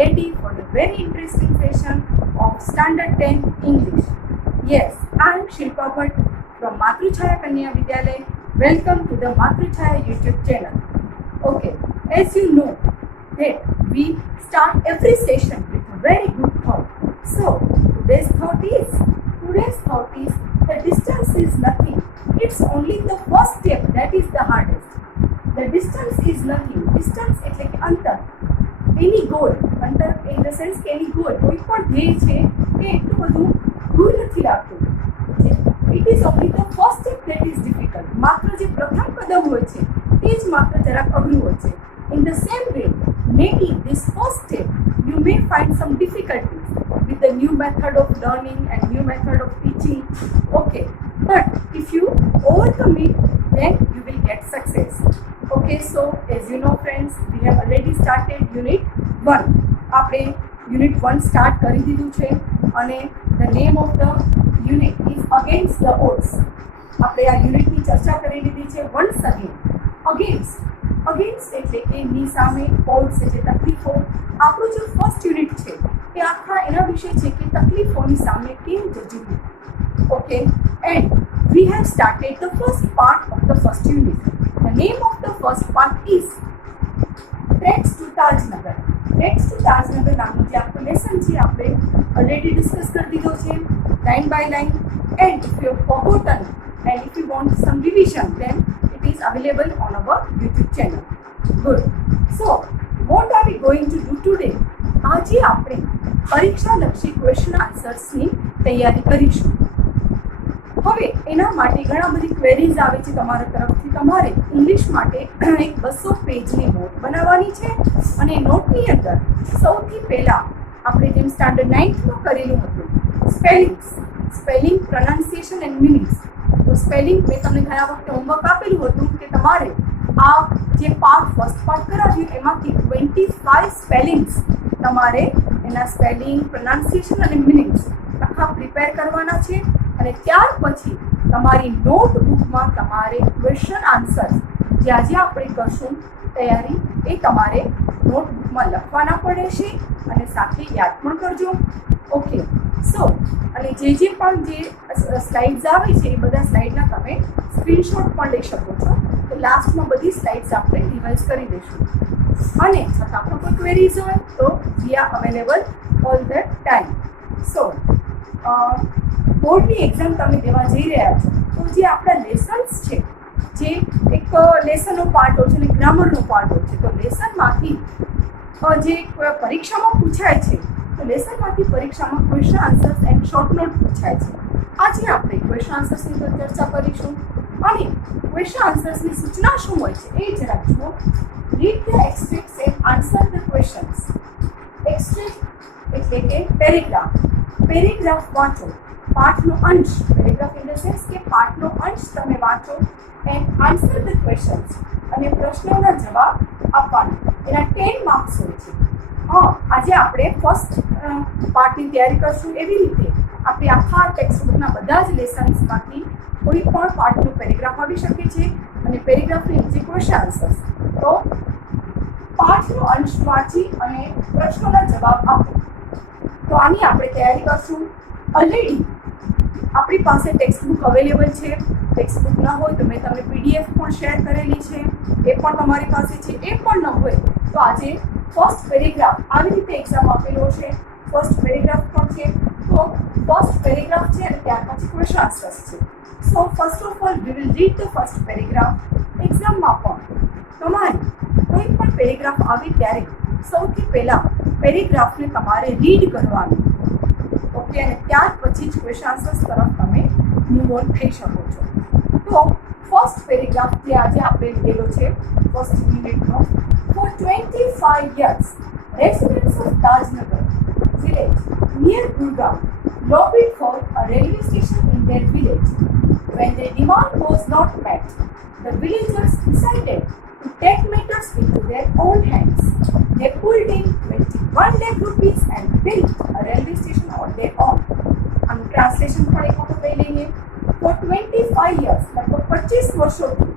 ready for the very interesting session of Standard 10 English. Yes, I am Shilpa Bhatt from Matruchaya Kanya Vidyalaya. Welcome to the Matruchaya YouTube channel. Okay, as you know that we start every session with a very good thought. So today's thought is the distance is nothing. It's only the first step that is the hardest. The distance is nothing. Distance એટલે કે અંતર. એની goal, અંતર in the sense કે એની goal, કોઈ પણ ધ્યેય છે એ એટલું બધું દૂર નથી લાગતું. It is only the first step that is difficult. માત્ર જે પ્રથમ કદમ હોય છે તે જ માત્ર જરાક અઘરું હોય છે. In the same way, maybe this first step you may find some difficulties with the new method of learning and new method of teaching. Okay, but if you overcome it, then you will get success. Okay, so as you know friends, we have already started unit 1. આપણે unit 1 start કરી દીધું છે અને the name of the unit is against the odds. આપણે આ યુનિટની ચર્ચા કરી લીધી છે once again. Against એટલે કે ની સામે, odds એટલે તકલીફો. આપણું જે ફર્સ્ટ યુનિટ છે એ આખા એના વિશે છે કે તકલીફોની સામે કેમ જજવું. Okay, and we have started the first part of the first unit. The name of the first part is Treks to Tajnagar. Treks to Tajnagar નામનું જે આપણું લેસન છે આપણે ઓલરેડી ડિસ્કસ કરી દીધો છે line by line, and if you have forgotten and if you want some revision, then it is available on our YouTube channel. Good. So what are we going to do today? આજે આપણે પરીક્ષાલક્ષી question આન્સર્સની તૈયારી કરીશું. હવે એના માટે ઘણા બધી queries આવે છે તમારા તરફથી. તમારે ઇંગ્લિશ માટે એક 200 પેજની નોટ બનાવવાની છે અને નોટની અંદર સૌથી પહેલાં આપણે જેમ સ્ટાન્ડર્ડ 9થમાં કરેલું હતું સ્પેલિંગ પ્રોનાઉન્સિએશન એન્ડ મિનિંગ્સ. તો સ્પેલિંગ મેં તમને ગયા વખતે હોમવર્ક આપેલું હતું કે તમારે આ જે ફર્સ્ટ પાર્ટ કરાવ્યું એમાંથી 25 સ્પેલિંગ્સ તમારે એના સ્પેલિંગ પ્રોનાઉન્સિએશન અને મિનિંગ્સ આખા પ્રિપેર કરવાના છે. અને ત્યાર પછી તમારી નોટબુકમાં તમારે ક્વેશ્ચન આન્સર જે આજે આપણે કરશું તૈયારી એ તમારે નોટબુકમાં લખવાના પડે છે અને સાથે યાદ પણ કરજો. ઓકે, સો અને જે પણ જે સ્લાઇડ્સ આવે છે એ બધા સ્લાઇડના તમે સ્ક્રીનશોટ પણ લઈ શકો છો. તો લાસ્ટમાં બધી સ્લાઇડ્સ આપણે રિવાઇઝ કરી દઈશું. અને છતાં પણ કોઈ ક્વેરીઝ હોય તો we are available all the time. So બોર્ડની એક્ઝામ તમે દેવા જઈ રહ્યા છો તો જે આપણા લેસન્સ છે, જે એક લેસનનો પાર્ટ હોય છે અને ગ્રામરનો પાર્ટ હોય છે, તો લેસનમાંથી જે પરીક્ષામાં પૂછાય છે તો લેસનમાંથી પરીક્ષામાં question answers and short note પૂછાય છે. આજે આપણે ક્વેશ્ચન આન્સર્સની પર ચર્ચા કરીશું અને ક્વેશ્ચન આન્સર્સની સૂચના શું હોય છે એ જરાક જુઓ. Read the extracts and answer the questions. Extract એટલે કે પેરેગ્રાફ વાંચો, પાઠનો અંશ. પેરેગ્રાફ ઇન ધ સેન્સ કે પાઠનો અંશ તમે વાંચો એન્ડ આન્સર ધ ક્વેશ્ચન્સ, અને પ્રશ્નોના જવાબ આપવાના. એના 10 માર્ક્સ હોય છે. આજે આપણે ફર્સ્ટ પાર્ટની તૈયારી કરશું. એવી રીતે આપણે આખા ટેક્સ્ટબુકના બધા જ લેસન્સમાંથી કોઈ પણ પાર્ટનું પેરેગ્રાફ આવી શકે છે અને પેરેગ્રાફની નીચે ક્વેશ્ચન આન્સર્સ. તો પાઠનો અંશ વાંચી અને પ્રશ્નોના જવાબ આપો. તો આની આપણે તૈયારી કરશું. ઓલરેડી આપણી પાસે ટેક્સ્ટબુક અવેલેબલ છે. ટેક્સ્ટબુક ન હોય તો મેં તમને PDF પણ શેર કરેલી છે, એ પણ તમારી પાસે છે. એ પણ ન હોય તો આજે ફર્સ્ટ પેરેગ્રાફ આવી રીતે એક્ઝામ આપેલો છે. ફર્સ્ટ પેરેગ્રાફ પણ છે. તો ફર્સ્ટ પેરેગ્રાફ છે અને ત્યાર પછી ક્વેશ્ચન આન્સર્સ છે. So first of all we will read the first paragraph. એક્ઝામમાં પણ તમારે કોઈ પણ પેરેગ્રાફ આવે ત્યારે સૌથી પહેલાં પેરેગ્રાફને તમારે રીડ કરવાનું. ઓકે, અને ત્યાર પછી જ ક્વેશ્ચન આન્સર્સ તરફ તમે મૂવ ઓન થઈ શકો છો. તો ફર્સ્ટ પેરેગ્રાફ જે આજે આપણે લીધેલો છે first યુનિટનો. For 25 years, residents of Tajnagar village near Gurgaon lobbied for a railway station in their village. When their demand was not met, the villagers decided to take matters into their own hands. They pulled in 21 lakh rupees and built a railway station on their own. આનું translation પણ એક વખત લઈ લઈએ. For 25 years, લગભગ 25 વર્ષોથી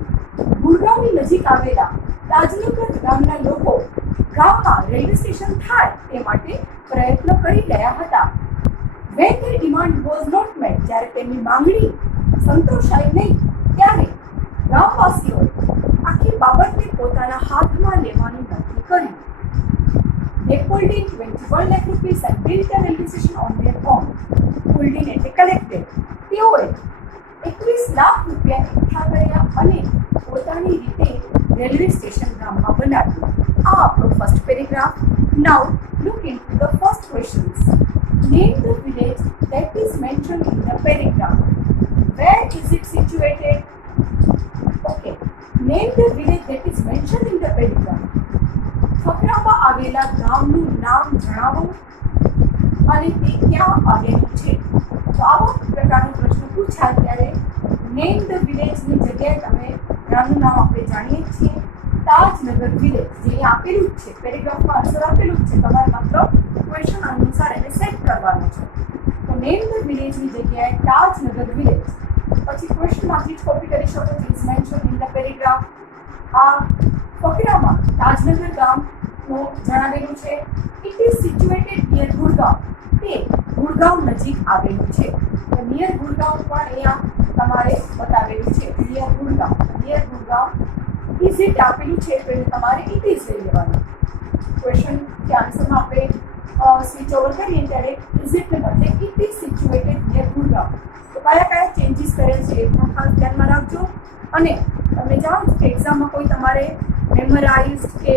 ગુરગાંવની નજીક આવેલા તાજનગર ગામના લોકો ગામમાં રેલવે સ્ટેશન થાય તે માટે પ્રયત્ન કરી રહ્યા હતા. When their demand was not met, જ્યારે તેમની માંગણી સંતોષાઈ નહીં ત્યારે ગામવાસીઓએ આખી બાબતને પોતાના હાથમાં લેવાનું નક્કી કર્યું. They pulled in 21 lakh rupees and built a railway station on their own. Pulled in એટલે collected. તેઓએ 21 લાખ રૂપિયા એકઠા કર્યા અને પોતાની રીતે રેલવે સ્ટેશન ગામમાં બનાવ્યું. આ આપણો first paragraph. Now look into the first questions. Name the village that is mentioned in the paragraph. Where is it situated? Okay. Name the village that is mentioned in the paragraph. ફકરામાં આવેલા ગામનું નામ જણાવો અને તે ક્યાં આવેલું છે. તો આવા પ્રકારનો પ્રશ્ન પૂછાય ત્યારે નેમ ધ વિલેજની જગ્યાએ તમે ગામનું નામ આપણે જાણીએ છીએ તાજનગર વિલેજ જે આપેલું જ છે પેરેગ્રાફમાં આન્સર આપેલું જ છે. તમારે માત્ર ક્વેશ્ચન અનુસાર એને સેટ કરવાનું છે. તો નેમ ધ વિલેજની જગ્યાએ તાજનગર વિલેજ. પછી ક્વેશ્ચનમાંથી જ કોપી કરી શકો છો. Is mention in the paragraph. આ ફકરામાં તાજનગર ગામનું જણાવેલું છે. It is situated near Gurgaon. તે ગુડગાંવ નજીક આવેલું છે. તો નિયર ગુડગાંવ પણ અહીંયા તમારે બતાવેલું છે. Near Gurgaon. Near Gurgaon is it આપેલું છે તો એને તમારે ઇટ ઇઝ લઈ લેવાનું. ક્વેશ્ચન કે આન્સરમાં આપણે સ્વિચ ઓવર કરીએ ત્યારે ઇઝ ઇટને બદલે it is situated near Gurgaon. તો કયા કયા ચેન્જીસ કરેલ છે એ પણ ખાસ ધ્યાનમાં રાખજો. અને તમે જાણો છો કે એક્ઝામમાં કોઈ તમારે મેમરાઇઝ કે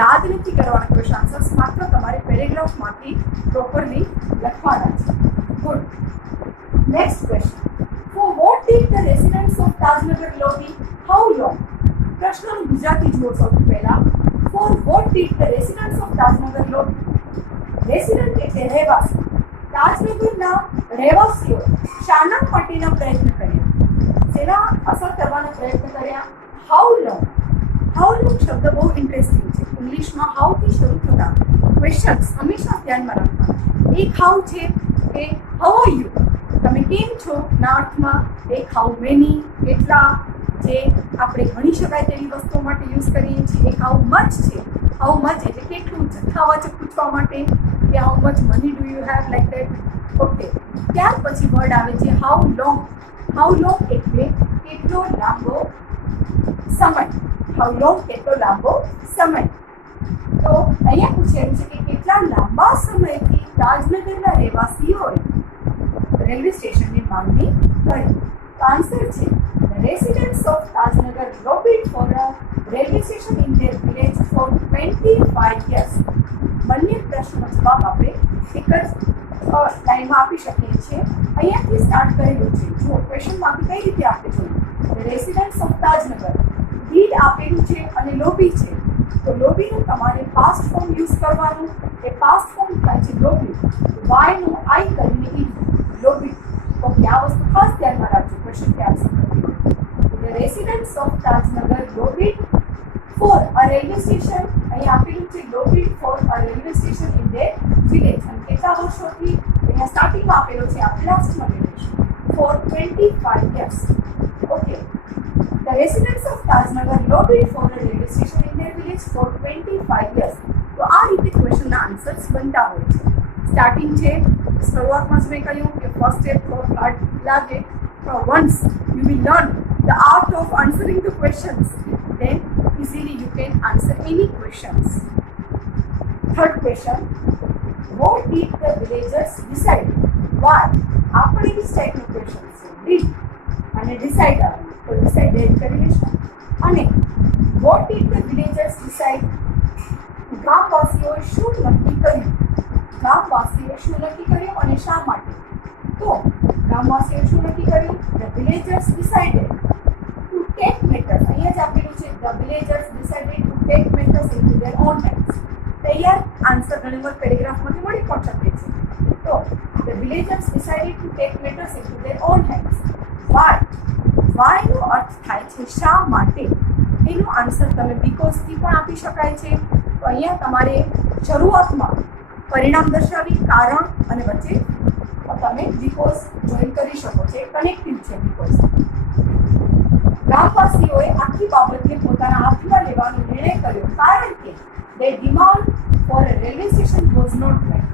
યાદ નથી કરવાના ક્વેશ્ચન આન્સર્સ, માત્ર તમારે પેરેગ્રાફમાંથી પ્રોપરલી લખવાના છે. Good. Next question. For what did the residents of Tajnagar lobby how long? પ્રશ્નનું ગુજરાતી જુઓ સૌથી પહેલા. For what did the residents of Tajnagar lobby? Resident એટલે રહેવાસી. તાજનગરના રહેવાસીઓ શાના માટેના પ્રયત્ન કર્યા? શેના અસર કરવાના પ્રયત્ન કર્યા? How long. હાઉ લોંગ શબ્દ બહુ ઇન્ટરેસ્ટિંગ છે. ઇંગ્લિશમાં હાઉથી શરૂ થતા ક્વેશ્ચન્સ હંમેશા ધ્યાનમાં રાખવા. એક હાઉ છે કે હાઉ આર યુ, તમે કેમ છો ના અર્થમાં. એક હાઉ મેની, કેટલા, જે આપણે ગણી શકાય તેવી વસ્તુઓ માટે યુઝ કરીએ છીએ. એક હાઉ મચ છે. હાઉ મચ એટલે કેટલું, જથ્થાવાચક પૂછવા માટે કે how much money do you have, like that. Okay. ત્યાર પછી વર્ડ આવે છે હાઉ લોંગ. હાઉ લોંગ એટલે કેટલો લાંબો સમય. હાઉ લોંગ કેટલો લાંબો સમય. તો અહીંયા પૂછેલું છે કે કેટલા લાંબા સમયથી તાજનગરના રહેવાસીઓએ રેલવે સ્ટેશનની માંગણી કરી. તો આન્સર છે residents of Tajnagar lobbied for a railway station in their village for 25 years. બંને પ્રશ્નનો જવાબ આપણે એક જ લાઈનમાં આપી શકીએ છીએ. અહીંયાથી સ્ટાર્ટ કરેલું છે. જો ક્વેશ્ચનમાંથી કઈ રીતે આપણે જોઈએ રેસિડન્ટ્સ ઓફ તાજનગર ડીડ આપેલું છે અને લોબી છે. તો લોબીનું તમારે પાસ્ટ ફોર્મ યુઝ કરવાનું. એ પાસ્ટ ફોર્મ થાય છે લોબી. વાયનું આઈ કરીને ઈ લોબી. ઓકે. આ વસ્તુ ખાસ ધ્યાનમાં રાખજો ક્વેશ્ચન કે આન્સર નથી. The residents of Tajnagar lobbied for a railway station. અહીંયા આપેલું છે lobbied for a railway station in their village. અને કેટલા વર્ષોથી અહીંયા સ્ટાર્ટિંગમાં આપેલો છે, આપણે લાસ્ટમાં લઈ લઈશું. For 25 years. Okay. The residents of Tajnagar lobbied for a railway station in their village for 25 years. તો આ રીતે ક્વેશ્ચનના આન્સર્સ બનતા હોય છે. સ્ટાર્ટિંગ છે, શરૂઆતમાં જ મેં કહ્યું કે ફર્સ્ટ સ્ટેપ થોડો હાર્ડ લાગે, once you will learn the art of answering the questions then easily you can answer any questions. Third question. What did the villagers decide? Why? આપણે એવી ટાઈપનો ક્વેશ્ચન છે. ડીડ અને ડિસાઇડ આવે તો decided કરી લઈશું. અને what did the villagers decide? ગામવાસીઓએ શું નક્કી કર્યું? ગામવાસીઓએ શું નક્કી કર્યું અને શા માટે? તો ગામવાસીઓએ શું નક્કી કર્યું? The villagers decided to take matters. અહીંયા જ આપેલું છે the villagers decided to take matters into their own hands. તૈયાર આન્સર ઘણીવાર પેરેગ્રાફમાંથી મળી પણ શકે છે. તો the villagers decided to take matters into their own hands. Why? વાયનો અર્થ થાય છે શા માટે. એનો આન્સર તમે બીકોઝથી પણ આપી શકાય છે. તો અહીંયા તમારે શરૂઆતમાં પરિણામ દર્શાવી કારણ અને વચ્ચે તમે બીકોઝ જોઈન કરી શકો છો. કનેક્ટિવ છે બીકોઝ. ગામવાસીઓએ આખી બાબતને પોતાના હાથમાં લેવાનો નિર્ણય કર્યો કારણ કે Their demand for a railway station was not met.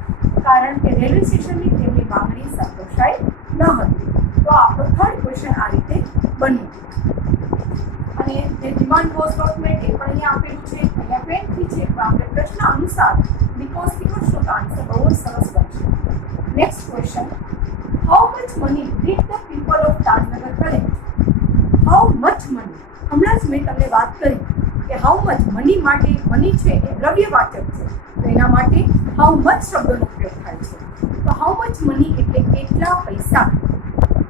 કારણ કે રેલવે સ્ટેશનની તેમની માંગણી સંતોષાઈ ન હતી. તો આપણો થર્ડ ક્વેશ્ચન આ રીતે બન્યું. અને જે ડિમાન્ડ વોઝ નોટ મેટ એ પણ અહીંયા આપેલું છે, અહીંયા પેન્ટથી છે, પણ આપણે પ્રશ્ન અનુસાર બીકોઝથી કરશો તો આન્સર બહુ જ સરસ બનશે. Next question, how much money did the people of Tajnagar collect? How much money, હમણાં જ મેં તમને વાત કરી કે હાઉ મચ મની માટે, મની છે એ દ્રવ્યવાચક છે, તો એના માટે હાઉ મચ શબ્દનો ઉપયોગ થાય છે. તો હાઉ મચ મની એટલે કેટલા પૈસા.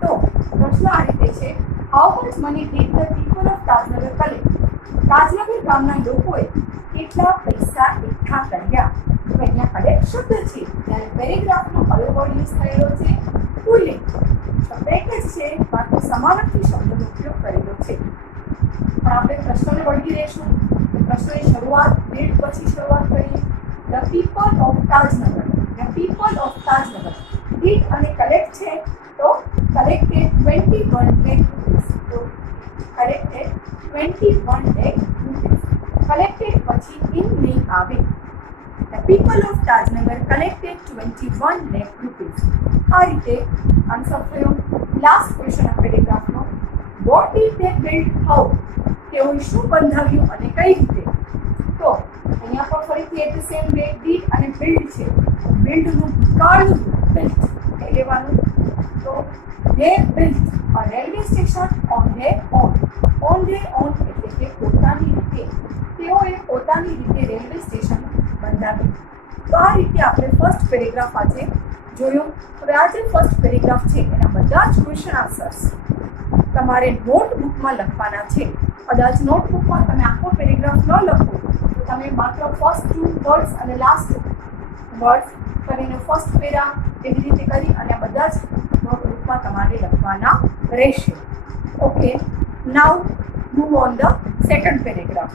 તો પ્રશ્ન આ રીતે છે, how much money did the people of Tajnagar collect? Tajnagar ગામના લોકોએ કેટલા પૈસા એકઠા કર્યા? તો અહીંયા કલેક્ટ શબ્દ છે, ત્યારે પેરેગ્રાફનો કયો વર્ડ યુઝ થયેલો છે? પુલ્લિંગ. શબ્દ એક જ છે, બાકી સમાનાર્થી શબ્દનો ઉપયોગ કરેલો છે. પણ આપણે પ્રશ્નને વળગી રહીશું. પ્રશ્નની શરૂઆત ડીડ પછી શરૂઆત કરીએ. The people of Tajnagar, the people of Tajnagar, did અને કલેક્ટ છે, તો કલેક્ટેડ 21 lakh rupees. તો કલેક્ટેડ 21 lakh rupees. કલેક્ટેડ પછી ઇન નહીં આવે. The people of Tajnagar collected 21 lakh rupees. આ રીતે આન્સર થયો. લાસ્ટ ક્વેશ્ચન આ પેરેગ્રાફનો, what did they build? How, તેઓએ શું બંધાવ્યું અને કઈ રીતે? તો અહીંયા પણ ફરીથી at the same way did અને બિલ્ડ છે. બિલ્ડનું ભૂતકાળનું બિલ્ડ એ લેવાનું. તો they built a railway station on their own. On their own એટલે કે પોતાની રીતે. તેઓએ પોતાની રીતે રેલવે સ્ટેશન બંધાવ્યું. તો આ રીતે આપણે ફર્સ્ટ પેરેગ્રાફ આજે જોયું. હવે આ જે ફર્સ્ટ પેરેગ્રાફ છે એના બધા જ ક્વેશ્ચન આન્સર્સ તમારે નોટબુકમાં લખવાના છે. કદાચ નોટબુકમાં તમે આખો પેરેગ્રાફ ન લખો તો તમે માત્ર ફર્સ્ટ 2 વર્ડ્સ અને લાસ્ટ વર્ડ્સ કરીને ફર્સ્ટ પેરા એવી રીતે કરી અને આ બધા જ નોટબુકમાં તમારે લખવાના રહેશે. Okay, now move on the second paragraph.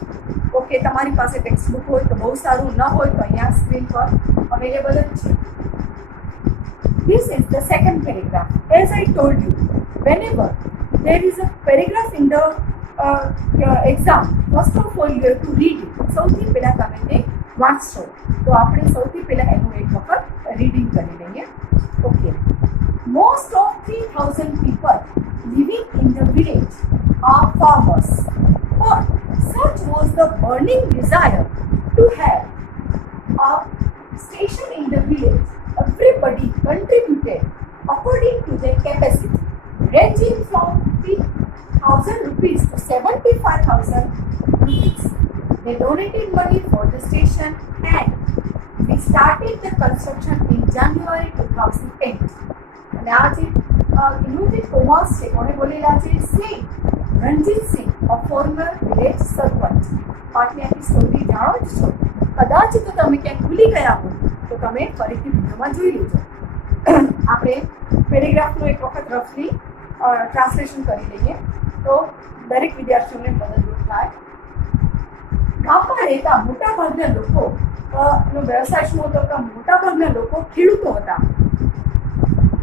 Okay, તમારી પાસે ટેક્સ્ટ બુક હોય તો બહુ સારું, ન હોય તો અહીંયા સ્ક્રીન પર અવેલેબલ જ છે. This is the second paragraph. As I told you, whenever there is a paragraph in the exam, first of all you have to read it. સૌથી પહેલા તમે તે વાંચશો. તો આપણે સૌથી પહેલા એનું એક વખત રીડિંગ કરી લઈએ. Okay, most of 3,000 people living in the village are farmers, but such was the burning desire to have a station in the village. Everybody contributed according to their capacity, ranging from 3,000 rupees to 75,000 rupees. They donated money for the station and we started the construction in January 2008. અને આ જે એનું જે commerce છે કોણે બોલેલા છે? સિંહ, રણજીત સિંહ, અ former village સરપંચ. પાટની આખી story જાણો જ છો. કદાચ તો તમે ક્યાંક ભૂલી ગયા હો તો તમે ફરીથી વિડીયોમાં જોઈ લેજો. આપણે પેરેગ્રાફનું એક વખત રફલી ટ્રાન્સલેશન કરી લઈએ તો દરેક વિદ્યાર્થીઓને મદદરૂપ થાય. ગામમાં રહેતા મોટાભાગના લોકો નો વ્યવસાય શું હતો? કે મોટાભાગના લોકો ખેડૂતો હતા.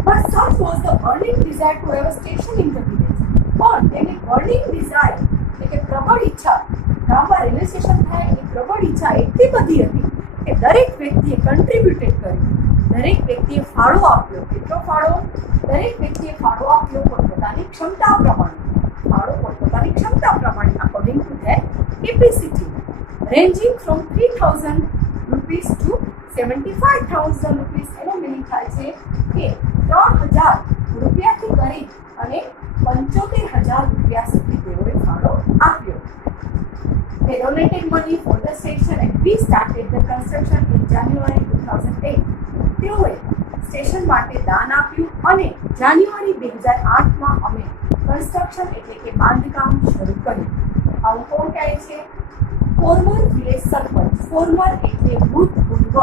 But such was the burning desire to have a station in the village. પણ તેની burning desire એટલે કે પ્રબળ ઈચ્છા, ગામમાં રેલવે સ્ટેશન થાય એની પ્રબળ ઈચ્છા એટલી બધી હતી કે દરેક વ્યક્તિએ કન્ટ્રીબ્યુટેડ કર્યું. દરેક વ્યક્તિએ ફાળો આપ્યો. કેટલો ફાળો? દરેક વ્યક્તિએ ફાળો આપ્યો પોતપોતાની ક્ષમતા પ્રમાણે. ફાળો પોતપોતાની ક્ષમતા પ્રમાણે according to there capacity. Ranging from 3,000 rupees to 75,000 rupees. એનો મિનિંગ થાય છે કે 3,000 રૂપિયાથી કરી અને 75,000 રૂપિયા સુધી તેઓએ ફાળો આપ્યો. They donated money for the station and we started the construction in January 2008. તેઓએ સ્ટેશન માટે દાન આપ્યું અને જાન્યુઆરી 2008માં અમે કન્સ્ટ્રક્શન એટલે કે બાંધકામ શરૂ કર્યું. આવું કોણ કહે છે? ફોર્મર વિલેજ સરપંચ. ફોર્મર એટલે ભૂતપૂર્વ.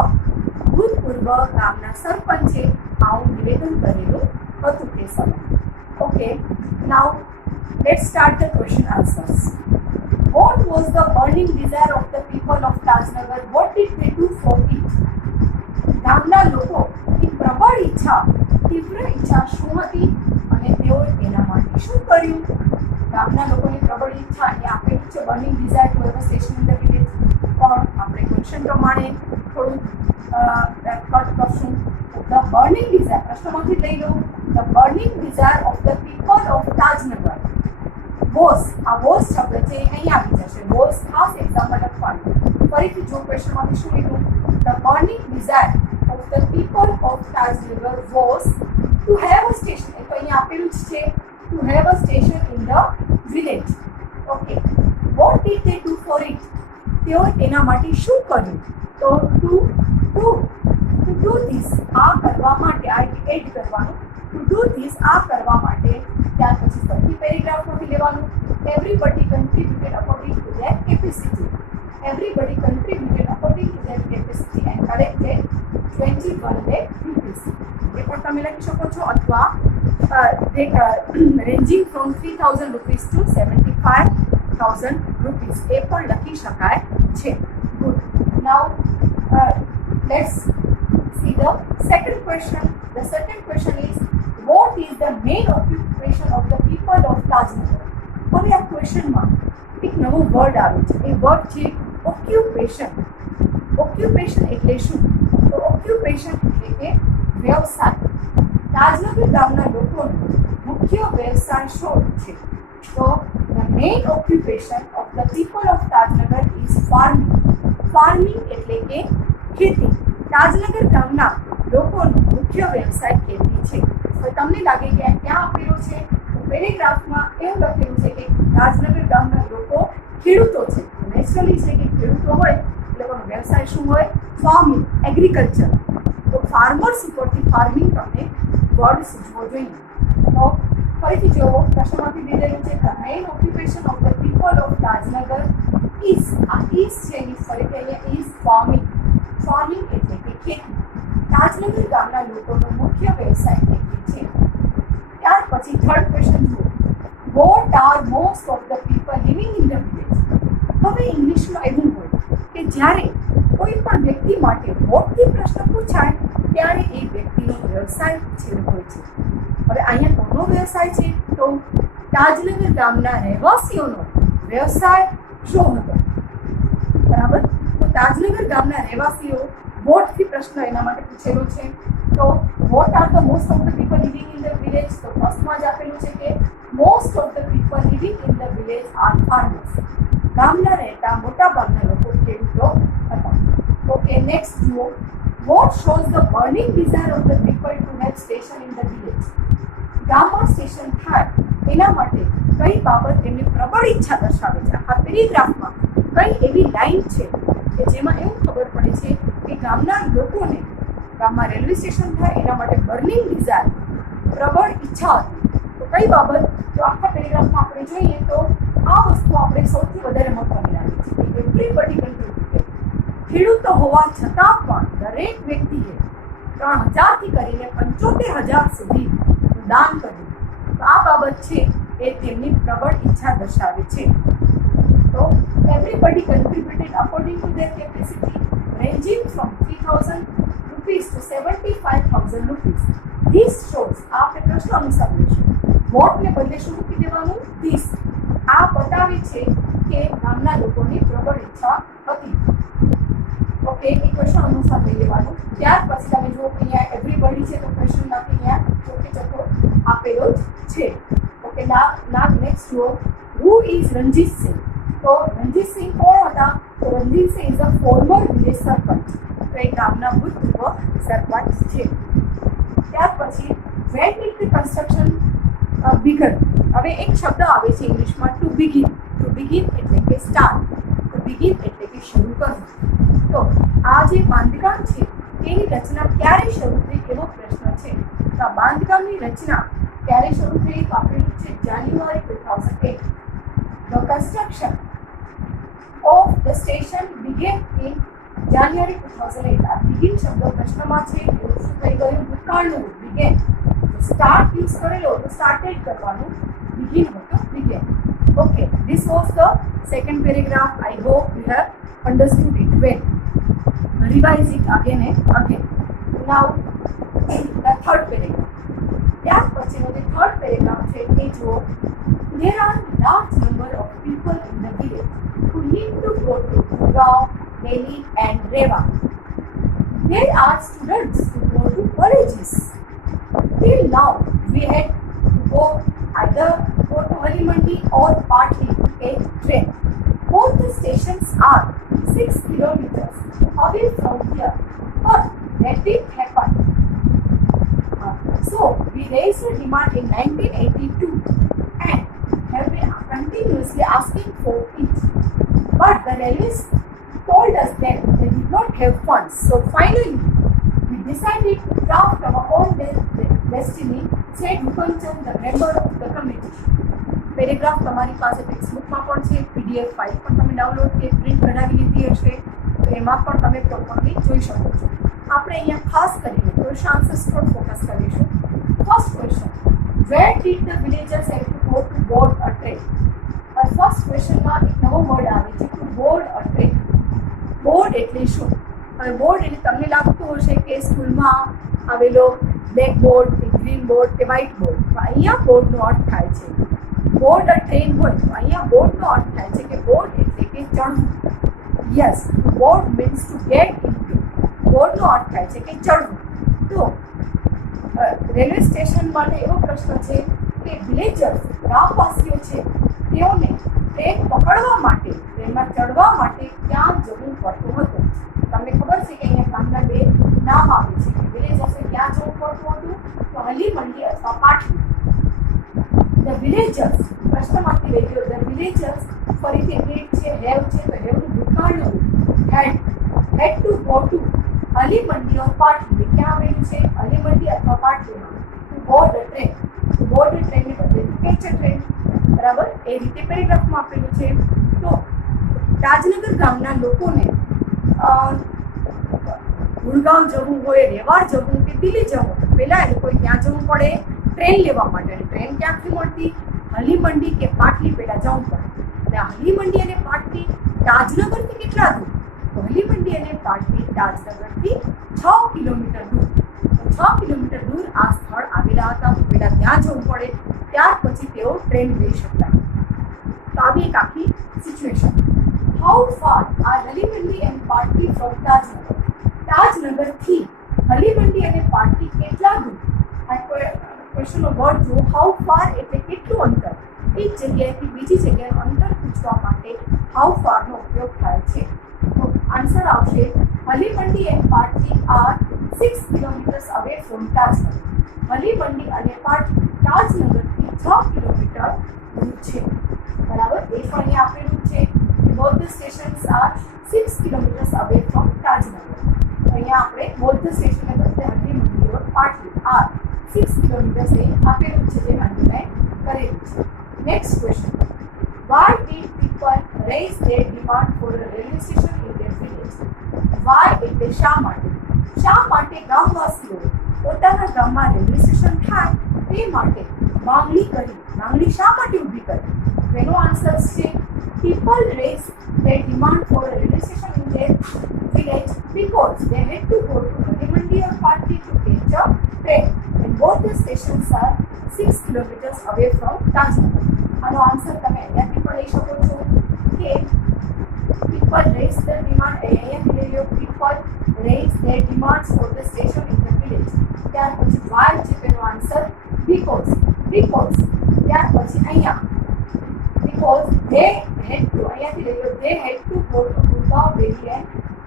ભૂતપૂર્વ ગામના સરપંચે આવું નિવેદન કરેલું હતું તે સમયે. Okay, now let's start the question answers. What was the burning desire of the people of Tajnagar? What did they do for it? ગામના લોકોની પ્રબળ ઈચ્છા, તીવ્ર ઈચ્છા શું હતી અને તેઓએ તેના માટે શું કર્યું? ગામના લોકોની પ્રબળ ઈચ્છા એ આપેલું છે burning desire to have a station in the village. પણ આપણે ક્વેશ્ચન burning desire, પ્રશ્નમાંથી લઈ લો. The burning desire of the people of Tajnagar was, આ was શબ્દ છે અહીંયા આવી જશે. was ખાસ એક્ઝામ્પલ લખવાનું. ફરીથી જો ક્વેશ્ચનમાંથી શું લીધું? The burning desire of the people of Tajnagar was to have a station. એ તો અહીંયા આપેલું જ છે, to have a station in the village. Okay. What did they do for it? તેઓ એના માટે શું કર્યું? તો to do this, આ કરવા માટે, આ એડ કરવાનું. To do this, આ કરવા માટે. ત્યાર પછી ફરીથી પેરેગ્રાફમાંથી લેવાનું. Everybody contributed according to their capacity. Everybody contributed according to their capacity and collected 21 lakh rupees. એ પણ તમે લખી શકો છો, અથવા ranging from 3000 rupees to 75,000 rupees એ પણ લખી શકાય છે. Good. Now let's see the second question. The second question is, what is the main occupation of the people of Tajnagar? હવે આ ક્વેશ્ચનમાં એક નવો વર્ડ આવે છે. એ વર્ડ છે ઓક્યુપેશન. ઓક્યુપેશન એટલે શું? તો ઓક્યુપેશન એટલે કે વ્યવસાય. તાજનગર ગામના લોકોનો મુખ્ય વ્યવસાય શું છે? તો the main occupation of the people of Tajnagar is farming. farming એટલે કે ખેતી. તાજનગર ગામના લોકોનો મુખ્ય વ્યવસાય ખેતી છે. હવે તમને લાગે કે ક્યાં આપેલું છે? પેરેગ્રાફમાં એવું લખેલું છે કે તાજનગર ગામના લોકો ખેડૂતો છે. નેચરલી છે કે ખેડૂતો હોય એ લોકોનો વ્યવસાય શું હોય? Farming, agriculture. તો ફાર્મર્સ ઉપરથી ફાર્મિંગ તમને વર્ડ સૂચવો જોઈએ. તો ફરીથી જુઓ, પ્રશ્નમાંથી દીધેલું છે the main occupation of the people of Tajnagar is, આ is છે એની ફરીથી અહીંયા is farming. farming એટલે કે ખેતી. તાજનગર ગામના લોકોનો મુખ્ય વ્યવસાય ખેતી છે. ત્યાર પછી થર્ડ ક્વેશ્ચન જુઓ. What are most of the people living in the village? હવે ઇંગ્લિશમાં એવું હોય કે જ્યારે કોઈ પણ વ્યક્તિ માટે વોટથી પ્રશ્ન પૂછાય ત્યારે એ વ્યક્તિનો વ્યવસાય પૂછેલો હોય છે. હવે અહીંયા કોનો વ્યવસાય છે? તો તાજનગર ગામના રહેવાસીઓનો વ્યવસાય શું હતો? બરાબર. તો તાજનગર ગામના રહેવાસીઓ વોટથી પ્રશ્ન એના માટે પૂછેલો છે. તો what are the most of the people living in the village? તો ફર્સ્ટમાં જ આપેલું છે કે most of the people living in the village are farmers. ગામના રહેતા મોટા ભાગના લોકો ખેડૂતો હતા. ઓકે, નેક્સ્ટ જુઓ. What shows the burning desire of the people to have station in the village? ગામમાં સ્ટેશન થાય એના માટે કઈ બાબત એમની પ્રબળ ઈચ્છા દર્શાવે છે? આ પેરેગ્રાફમાં કઈ એવી લાઈન છે કે જેમાં એવું ખબર પડે છે કે ગામના લોકોને ગામમાં રેલવે સ્ટેશન થાય એના માટે બર્નિંગ ડિઝાયર, પ્રબળ ઈચ્છા હતી. તો કઈ બાબત? તો આખા પેરેગ્રાફમાં આપણે જોઈએ તો આ વસ્તુ આપણે સૌથી વધારે મહત્વની લાગે છે કે એવરીબડી કન્ટ્રીબ્યુટેડ. ખેડૂતો હોવા છતાં પણ દરેક વ્યક્તિએ 3000થી કરીને 75,000 સુધી દાન કર્યું. તો આ બાબત છે એ તેમની પ્રબળ ઈચ્છા દર્શાવે છે. તો everybody contributed according to their capacity, ranging from 3,000 rupees to 75,000 rupees. This shows, આપણે પ્રશ્ન અનુસાર લઈશું. વોટને બદલે શું મૂકી દેવાનું? this. આ બતાવે છે કે ગામના લોકોની પ્રબળ ઈચ્છા હતી. ઓકે, એ ક્વેશ્ચન અનુસાર લઈ લેવાનું. ત્યાર પછી તમે જુઓ કે અહીંયા એવરીબડી છે તો ક્વેશ્ચનમાંથી અહીંયા ચોખ્ખે ચોખ્ખો આપેલો જ છે. ઓકે, ના નેક્સ્ટ જુઓ. હુ ઇઝ રણજીત સિંહ? તો રણજીત સિંહ કોણ હતા? તો રણજીત સિંહ ઇઝ અ ફોર્મર વિલેજ સરપંચ. તો એ ગામના ભૂતપૂર્વ સરપંચ છે. ત્યાર પછી when did the construction begin? હવે એક શબ્દ આવે છે ઇંગ્લિશમાં ટુ બિગિન. ટુ બિગિન એટલે કે સ્ટાર્ટ. ટુ બિગિન એટલે કે શરૂ કરવું. તો આ જે બાંધકામ છે તેની રચના ક્યારે શરૂ થઈ એવો પ્રશ્ન છે. તો આ બાંધકામની રચના ક્યારે શરૂ થઈ? તો આપેલું છે જાન્યુઆરી 2008. The construction of the station began in January 2008. આ બિગિન શબ્દ પ્રશ્નમાં છે. એવું શું થઈ ગયું? ભૂતકાળનું બિગેન. સ્ટાર્ટ યુઝ કરેલો તો સ્ટાર્ટેડ કરવાનું, બિગિન હતો began. Okay, this was the second paragraph. I hope you have understood it well. Revise it again and again. Now, the third paragraph. ત્યાર પછીનો જે થર્ડ પેરેગ્રાફ છે એ જુઓ. There are large number of people in the village who need to go to Gurgaon, Delhi and Rewa. There are students who go go to colleges. Till now, we had to go either go to Halimandi or partly to take train. Both the stations are 6 kilometers away from here, but that didn't happen. So we raised the demand in 1982 and have been continuously asking for it. But the railways told us that they did not have funds. So finally, we decided to craft our own destiny, said Mukanchand, the member of the committee. Paragraph તમારી પાસે ટેક્સ્ટબુકમાં પણ છે, PDF file પણ તમે download કે print કઢાવી લીધી હશે, તો એમાં પણ તમે પ્રોપરલી જોઈ શકો છો. આપણે અહીંયા ખાસ કરીને ક્વેશ્ચન આન્સર્સ પર ફોકસ કરીશું. First question, where did the villagers have to go to board a train? First ક્વેશ્ચનમાં એક નવો વર્ડ આવે છે, to board a train. Board એટલે શું? હવે બોર્ડ એટલે તમને લાગતું હશે કે સ્કૂલમાં આવેલો બ્લેક બોર્ડ કે ગ્રીન બોર્ડ કે વ્હાઇટ બોર્ડ, તો અહીંયા બોર્ડનો અર્થ થાય છે બોર્ડ અ ટ્રેન હોય તો અહીંયા બોર્ડનો અર્થ થાય છે કે બોર્ડ એટલે કે ચડવું. Yes, board means to get into. બોર્ડનો અર્થ થાય છે કે ચડવું. તો રેલવે સ્ટેશન માટે એવો પ્રશ્ન છે કે વિલેજર્સ, ગામવાસીઓ છે, તેઓને ટ્રેન પકડવા માટે, ટ્રેનમાં ચડવા માટે ક્યાં જવું પડતું હતું? તમને ખબર છે કે અહીંયા ગામના બે નામ આવે છે કે વિલેજર્સે ક્યાં જવું પડતું હતું? તો હલીમંડી અથવા પાટલી. The villagers, પ્રશ્નમાંથી લઈ ગયો, the villagers ફરીથી need છે, have છે, તો haveનું ભૂતકાળ નવું, had to go to હલીમંડી or પાટલી. ક્યાં આવેલું છે? હલીમંડી અથવા પાટલીમાં. to board a train. to board a train ને બદલે to catch a train. બરાબર, એ રીતે પેરેગ્રાફમાં આપેલું છે. તો રાજનગર ગામના લોકોને ગુરગાંવ જવું હોય, રેવાડ જવું કે દિલ્હી જવું, પહેલાં એ લોકોએ ક્યાં જવું પડે? ટ્રેન લેવા માટે. અને ટ્રેન ક્યાંથી મળતી? હલીમંડી કે પાટલી પહેલાં જવું પડે. અને હલીમંડી અને પાટલી તાજનગરથી કેટલા દૂર? તો હલીમંડી અને પાટલી તાજનગરથી 6 કિલોમીટર દૂર. તો 6 કિલોમીટર દૂર આ સ્થળ આવેલા હતા. તો પહેલાં ત્યાં જવું પડે, ત્યાર પછી તેઓ ટ્રેન લઈ શકતા. તો આવી એક આખી situation. How far are Halimandi and Patli from Tajnagar? તાજનગરથી હલીમંડી અને પાટલી કેટલા દૂર? આ ક્વેશ્ચનનો વર્ડ જો, હાઉ ફાર એટલે કેટલું અંતર. એક જગ્યાએથી બીજી જગ્યાનું અંતર પૂછવા માટે હાઉ ફારનો ઉપયોગ થાય છે. તો આન્સર આવશે Halimandi and Patli are 6 kilometres away from Tajnagar. Halimandi અને પાટલી તાજનગરથી 6 કિલોમીટર દૂર છે. બરાબર, એ પણ અહીંયા આપેલું છે કે both the stations are 6 kilometres away from Tajnagar. અહીંયા આપણે બોથ ધ સ્ટેશનને બદલે હલીમંડી ઓર પાટલી આર 6 કિલોમીટર્સ એ આપેલું છે, જે અંડરલાઇન કરેલું છે. Next question, why did people raise their demand for a railway station in their village? Why એટલે શા માટે? શા માટે ગામવાસીઓ પોતાના ગામમાં રેલવે સ્ટેશન થાય તે માટે માંગણી કરી? માંગણી શા માટે ઊભી કરી? તેનો આન્સર છે people raise their demand for a railway station in their village because they had to go to Halimandi or Patli to catch a train. And both the stations are 6 kilometers away from Tajnagar. આનો answer તમે અહીંયાથી પણ લઈ શકો છો કે people raise their demand. અહીંયાથી લઈ લો, people raise their demands for the station in the village. ત્યાર પછી why છે તેનો આન્સર because. ત્યાર પછી અહીંયા because they had to, અહીંયાથી લઈ લો, they had to go to Gurgaon, Delhi and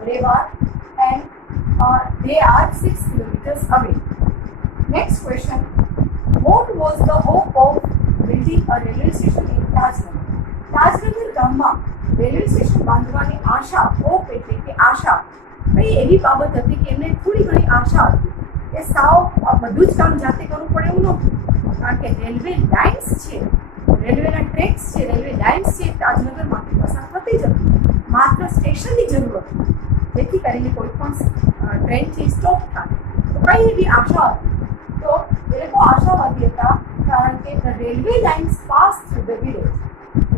Rewar, and they are 6 kilometers away. Next question, what was the hope of building a railway station in Tajnagar? Tajnagar ગામમાં railway station બાંધવાની આશા, hope એટલે કે આશા, કઈ એવી બાબત હતી કે એમને થોડી ઘણી આશા હતી કે સાવ બધું જ કામ જાતે કરવું પડે એવું નહોતું, કારણ કે રેલવે લાઇન્સ છે, રેલવેના ટ્રેક્સ છે, રેલવે લાઇન્સ છે, તાજનગરમાંથી પસાર થતી જ હતી. માત્ર સ્ટેશનની જરૂર હતી જેથી કરીને કોઈ પણ ટ્રેન છે સ્ટોપ થાય. તો કઈ એવી આશા હતી? તો એ લોકો આશાવાદી હતા કારણ કે the railway lines pass through the village.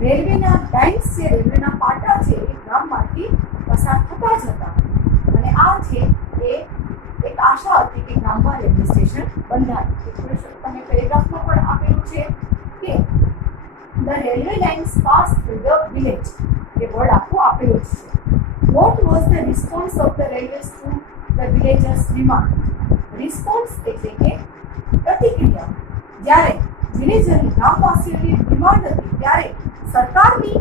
રેલવેના લાઇન્સ છે, રેલવેના પાટા છે, એ ગામમાંથી પસાર થતા જ હતા. અને આ છે એ એક આશા હતી કે ગામમાં રેલવે સ્ટેશન બંધાય. તમે પેરેગ્રાફમાં પણ આપેલું છે કે the railway lines pass through the village. A word આખું આપેલું જ છે. What was the response of the railways to the villagers demand? Response એટલે કે પ્રતિક્રિયા. જ્યારે વિલેજરની ગ્રામવાસીઓની ડિમાન્ડ હતી ત્યારે સરકારની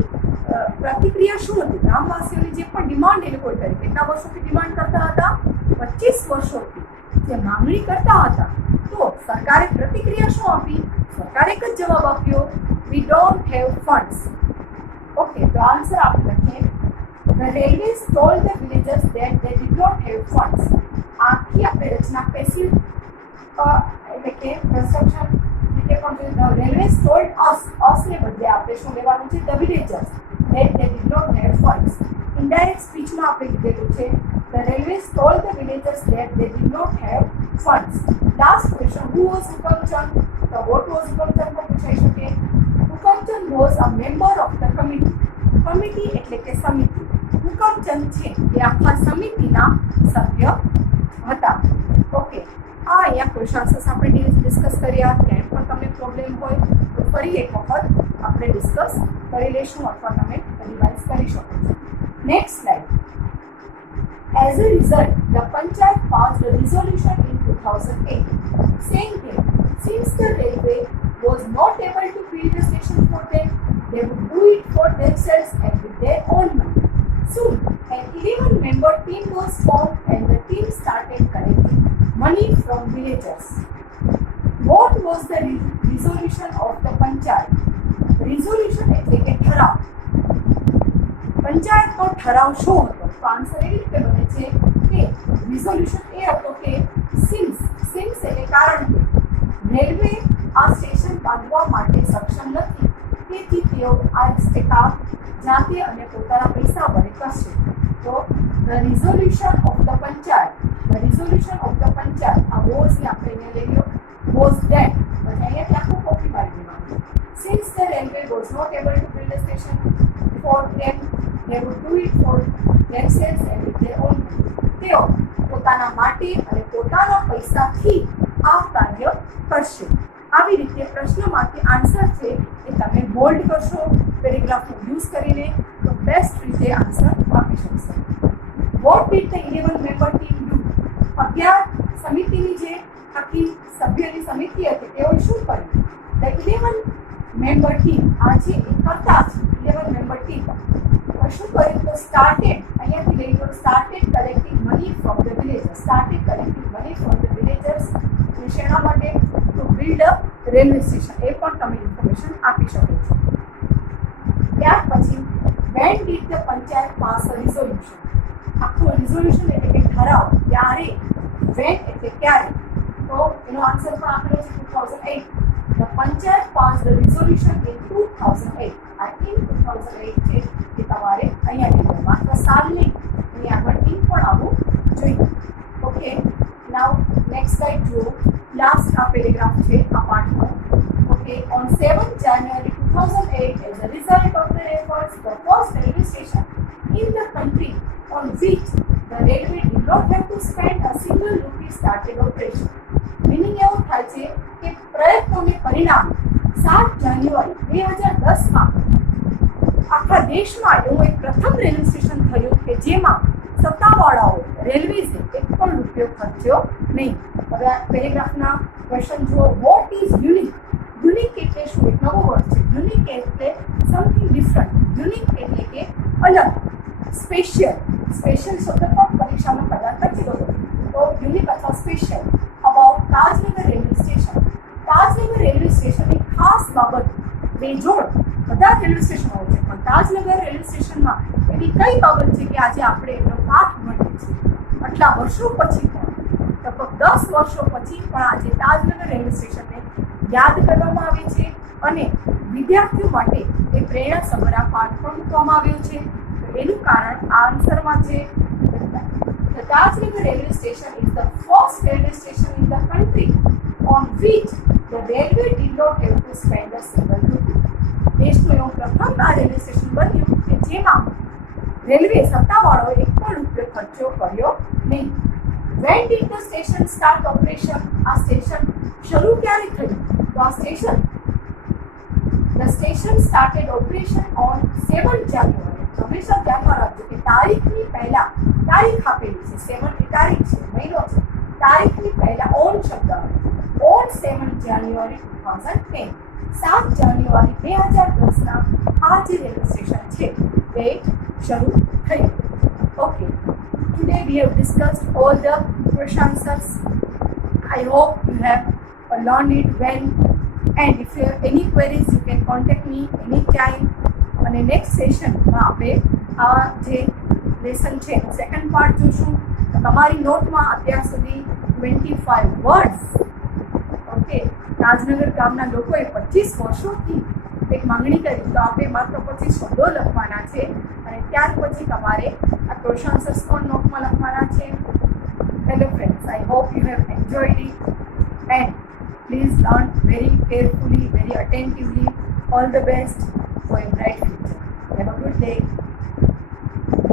પ્રતિક્રિયા શું હતી? ગ્રામવાસીઓની જે પણ ડિમાન્ડ એ લોકોએ કરી, કેટલા વર્ષોથી ડિમાન્ડ કરતા હતા? 25 વર્ષોથી જે માંગણી કરતા હતા, તો સરકારે પ્રતિક્રિયા શું આપી? સરકારે એક જ જવાબ આપ્યો, we don't have funds. Okay, તો આન્સર આપણે લખીએ. The railways told the villagers that they did not have funds. આખી આપણે રચના પેસિવ એટલે કે કન્સ્ટ્રક્શન રીતે પણ જોઈએ. The railways told us ને બદલે આપણે શું લેવાનું છે? The villagers that they did not have funds. Indirect સ્પીચમાં આપણે લીધેલું છે The railways told the villagers that they did not have funds. Last question, who was Hukamchand? So what was Hukamchand પણ પૂછાઈ શકે. Hukamchand was a member of the committee. Committee એટલે કે સમિતિ. હુકમચંદ છે એ આખા સમિતિના સભ્ય હતા. ઓકે, આ અહીંયા ક્વેશ્ચન્સ આપણે ડિસ્કસ કર્યા. ક્યાંય પણ તમને પ્રોબ્લેમ હોય તો ફરી એક વખત આપણે ડિસ્કસ કરી લઈશું અથવા તમે રિવાઇઝ કરી શકો છો. Next slide. As a result, the Panchayat passed a resolution in 2008 saying that since the railway was not able to build the station for them, they would do it for themselves and with their own money. Soon, an 11-member team was formed and the team started collecting money from villagers. What was the resolution of the Panchayat? Resolution એટલે કે ઠરાવ. પંચાયતનો ઠરાવ શું હતો? તો answer એવી રીતે બને છે કે રિઝોલ્યુશન એ હતો કે સિન્સ એટલે કારણ કે રેલવે આ સ્ટેશન બાંધવા માટે સક્ષમ નથી, તેથી તેઓ આ કામ જાતે અને પોતાના પૈસા વડે કરશે. તો the resolution of the panchayat આ વોઝને આપણે અહીંયા લઈ લો, વોઝ ધેટ અને અહીંયાથી આખું કોપી મારી દેવાનું. Since the railway was not able to build a station for them, they would do it for themselves and with their own money. તેઓ પોતાના માટે અને પોતાના પૈસાથી આ કાર્ય કરશે. આવી રીતે પ્રશ્નમાંથી આન્સર છે એ તમે બોલ્ડ કરશો પેરેગ્રાફનો યુઝ કરીને તો બેસ્ટ રીતે આન્સર આપી શકશો. Vote did the 11-member team do? 11 સમિતિની જે આખી સભ્યની સમિતિ હતી તેઓએ શું કર્યું? ધ 11-member team આ જે કરતા છે 11-member team શું કર્યું? તો સ્ટાર્ટેડ અહીંયાથી લઈ લો, started collecting money from the villagers. શેના માટે? To build a railway station. એ પણ તમે ઇન્ફોર્મેશન આપી શકો છો. ત્યાર પછી when did the panchayat pass a resolution? આખું રિઝોલ્યુશન એટલે કે ઠરાવ ક્યારે? વેન એટલે ક્યારે? તો એનો આન્સર પણ આપેલો છે 2008. The Panchayat passed the resolution in 2008. I think 2008 છે કે તમારે અહીંયા લઈ લો, માત્ર સાલ નહીં, એની આગળ ટીમ પણ આવવું જોઈએ. ઓકે, નાઉ નેક્સ્ટ સ્લાઇડ જુઓ. લાસ્ટ આ પેરેગ્રાફ છે આ પાઠનો. Okay, on 7 January 2008 as a result of their efforts, the first railway station in the country on which the railway did not have to spend a single rupee started operation. Meaning એવું થાય છે કે પ્રયત્નોને પરિણામે 7 જાન્યુઆરી 2010માં આખા દેશમાં એવું એક પ્રથમ રેલવે સ્ટેશન થયું કે જેમાં સત્તાવાળાઓ રેલવેઝે એક પણ રૂપિયો ખર્ચ્યો નહીં. હવે આ પેરેગ્રાફના ક્વેશ્ચન જુઓ. What is unique? યુનિક એટલે શું? એક નવો વર્ડ છે. યુનિક એટલે સમથિંગ ડિફરન્ટ. યુનિક એટલે કે અલગ. સ્પેશિયલ શબ્દ પણ પરીક્ષામાં કદાચ નથી ગયો. તો યુનિક અથવા special about Tajnagar railway station. Tajnagar railway સ્ટેશનની ખાસ બાબત બેજોડ બધા રેલવે સ્ટેશન હોય છે, પણ તાજનગર રેલવે સ્ટેશનમાં એવી કઈ બાબત છે કે આજે આપણે એનો પાઠ ભણીએ છીએ? આટલા વર્ષો પછી પણ, લગભગ 10 વર્ષો પછી પણ આજે તાજનગર રેલવે સ્ટેશનને યાદ કરવામાં આવે છે અને વિદ્યાર્થીઓ માટે એ પ્રેરણાસભર આ પાઠ પણ મૂકવામાં આવ્યો છે. એનું કારણ આ આન્સરમાં છે. The Tajnagar railway station is the first railway station in the country on which the railway did not have to spend a single rupee. દેશનું એવું પ્રથમ આ રેલવે સ્ટેશન બન્યું કે જેમાં રેલવે સત્તાવાળાએ એક પણ રૂપિયો ખર્ચો કર્યો નહીં. When did the station start operation? આ સ્ટેશન શરૂ ક્યારે થયું? તો આ station The station started operation on 7 January. હંમેશા ધ્યાનમાં રાખજો કે તારીખની પહેલા તારીખ આપેલી છે. 7 એ તારીખ છે, મહિનો છે. તારીખની પહેલા ઓન શબ્દ આવે. ઓન 7 જાન્યુઆરી 2010, 7 જાન્યુઆરી 2010ના આ જે રેલવે સ્ટેશન છે એ શરૂ થયું. Okay, today we have discussed all the question answers. I hope you have learned it well, and if you have any queries you can contact me anytime. અને next સેશનમાં આપણે આ જે લેસન છે એનું સેકન્ડ પાર્ટ જોઈશું. તો તમારી નોટમાં અત્યાર સુધી 25 વર્ડ્સ, ઓકે, રાજનગર ગામના લોકોએ 25 વર્ષોથી એક માંગણી કરી, તો આપણે માત્ર 25 શબ્દો લખવાના છે અને ત્યાર પછી તમારે આ ક્વેશ્ચન આન્સર્સ પણ નોટમાં લખવાના છે. Hello friends, I hope you have enjoyed it and please learn very carefully, very attentively. All the best for a bright future. Have a good day.